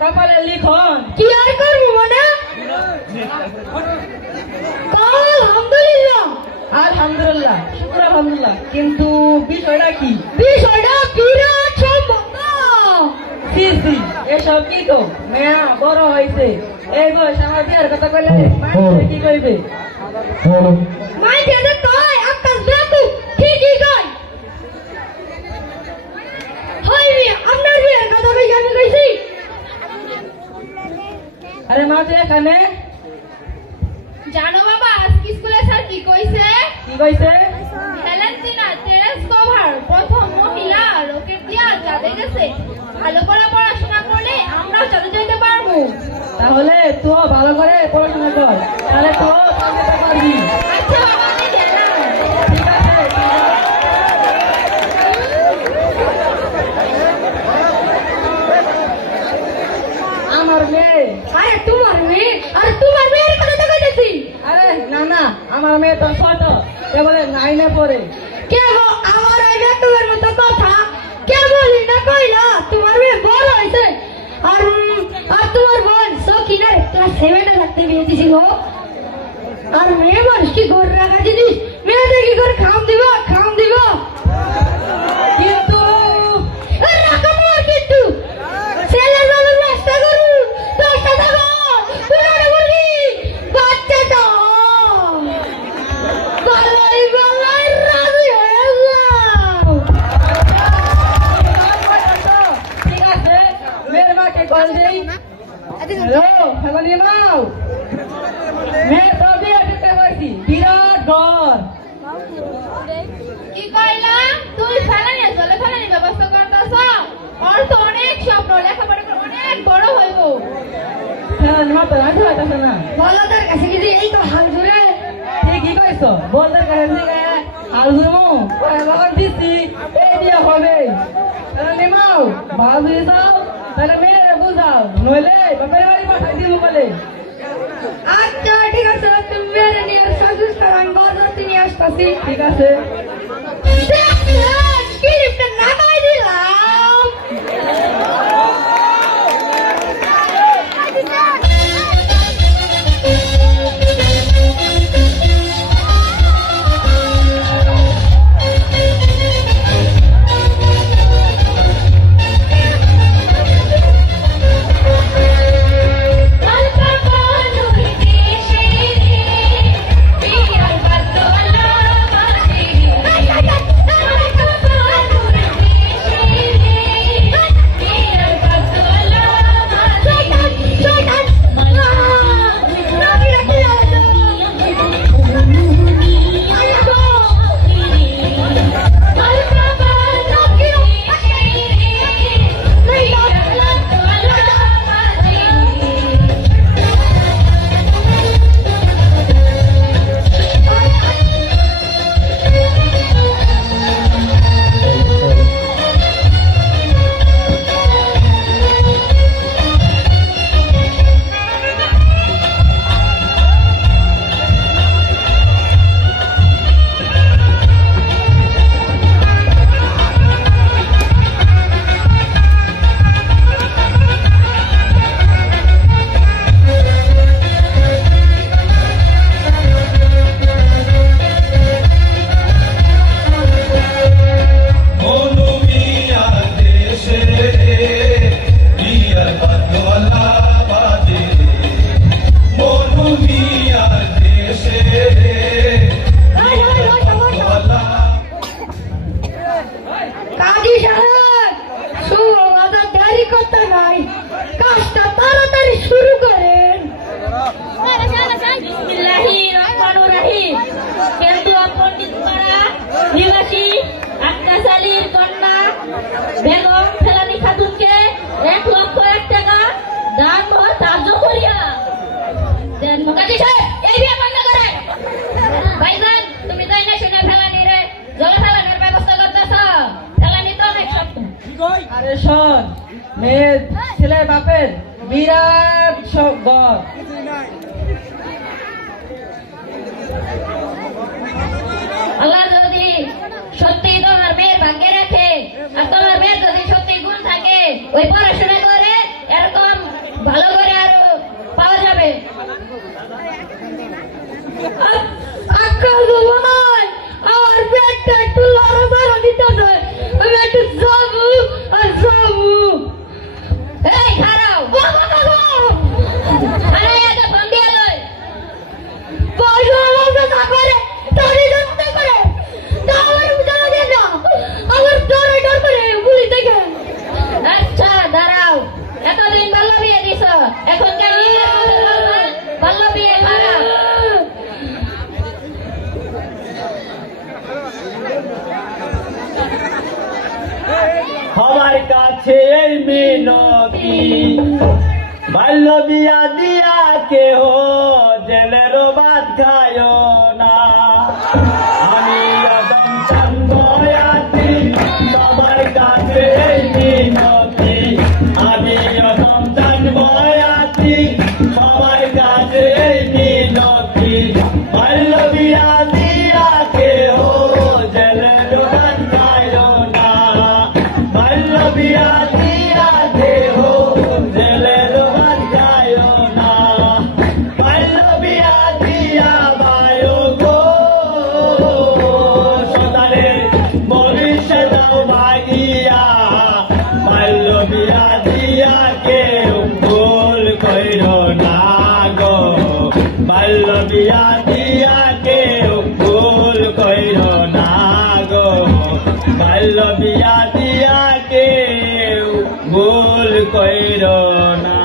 কপালে লিখন কি আর করবো মানে আলহামদুলিল্লাহ আলহামদুলিল্লাহ শুকর আলহামদুলিল্লাহ কিন্তু বিষয়টা কি বিষয়টা বিরাট সমস্যা সি সি এসব কি তো মেয়া বড় হয়েছে এই বয়স আমার বিয়ার কথা কইলে মাইকে কি কইবে মাই কেন কয় আকাশ দেখু ঠিকই কয় হইবি আপনার বিয়ের কথা কই আমি কইছি আরে মা তুই এখানে জানো বাবা আজকে স্কুলে স্যার কি কইছে কি কইছে ভ্যালেন্টিনা টেরেস কভার প্রথম মহিলা রকেট দিয়া চাঁদে গেছে ভালো করে পড়াশোনা করলে আমরাও চাঁদে যেতে পারবো তাহলে তুই ভালো করে পড়াশোনা কর তাহলে তো চাঁদে পারবি আচ্ছা বাবা আমি গেলাম ঠিক আছে আমার মেয়ে আরে তোমার মেয়ে আর তোমার মেয়ের কথা তো কইতেছি আরে না না আমার মেয়ে তো ছোট কেবলে নাইনে পড়ে কেন আমার এই বেতুয়ের মতো কথা কে বলি না কইলা তোমার মেয়ে বড় হইছে আর আর তোমার বোন সকিনা ক্লাস 7 এ থাকতে বিয়ে দিছিল আর মেয়ে মানুষ কি ঘর রাখা জিনিস মেয়েদের কি করে খাম দিব কিন্তু রাখো না কিন্তু ছেলের বাবার রাস্তা করু দশটা থাকো পুরানো বলি বাচ্চা দাও গলাই গলাই রাজি হয়ে যাও ঠিক আছে মেয়ের মাকে কল দেই হ্যালো ফ্যামিলি মাও মেয়ে তো বিয়ে দিতে হয়েছি বিরাট ঘর কি কইলা তুই ফেলানি জলে ফেলানি ব্যবস্থা করতেছ ওর তো অনেক স্বপ্ন লেখাপড়া করে অনেক বড় হইব হ্যাঁ মা তো রাজি হইতেছে না বলদের কাছে কি এই তো হাল ধরে ঠিকই কইছো বলদের কাছে থেকে আলজুমো বাবা দিছি এই বিয়ে হবে ফ্যামিলি মাও ভালো দিয়ে যাও তাহলে মেয়েরে বুঝাও নইলে বাপের বাড়ি পাঠাই দিব বলে আচ্ছা ঠিক আছে তুমি মেরে নিয়ে সাজুস আমি বাজার থেকে আসতেছি ঠিক আছে স্ক্রিপ্টটা নামাই দিলাম কাজী সাহেব সুবাদা দেরি করতে নাই কাজটা তাড়াতাড়ি শুরু করেন বিসমিল্লাহির রহমানির রহিম কেন্দুয়া পণ্ডিতপাড়া নিবাসী আক্কাস আলীর কন্যা বেগম ফেলানি খাতুনকে 1,01,000 টাকা দান ধার্য করিয়া দেন। কাজী সাহেব এই বিয়ে বন্ধ করেন। ভাইজান তুমি তাই না শুনে ফেলানি রে জলে ফেলানির ব্যবস্থা করতেছ। ফেলানি তো অনেক শক্ত। আরে শোন মেয়ে ছেলে বাপের বিরাট সব ঘর আল্লাহ যদি সত্যি তোমার মেয়ের ভাগ্যে রাখে আর তোমার মেয়ের যদি সত্যি গুণ থাকে ওই পড়াশোনা করে এরকম এখনকার বাল্য বিয়ে খারাপ। সবার কাছে এই মিনতি, বাল্য বিয়া দিয়া কেহ জেলের ভাত খায় না। আমি একদম চান্দয়াতি, সবার কাছে এই মিনতি, আমি একদম চান্দয়াতি, সবার কাছে এই মিনতি, বাল্য বিয়া দিয়া কেহ জেলের ভাত খায় না। বাল্য বিয়া দিয়া কেহ জেলের ভাত খায় না। বাল্য বিয়া দিয়া বায়ু গো, সন্তানের ভবিষ্যৎ ভাগিয়া। বাল্য বিয়া দিয়া কেউ ভুল কইর না গো, বাল্য বিয়া দিয়া কেউ ভুল কইর না গো, বাল্য বিয়া দিয়া কেউ ভুল কইর না।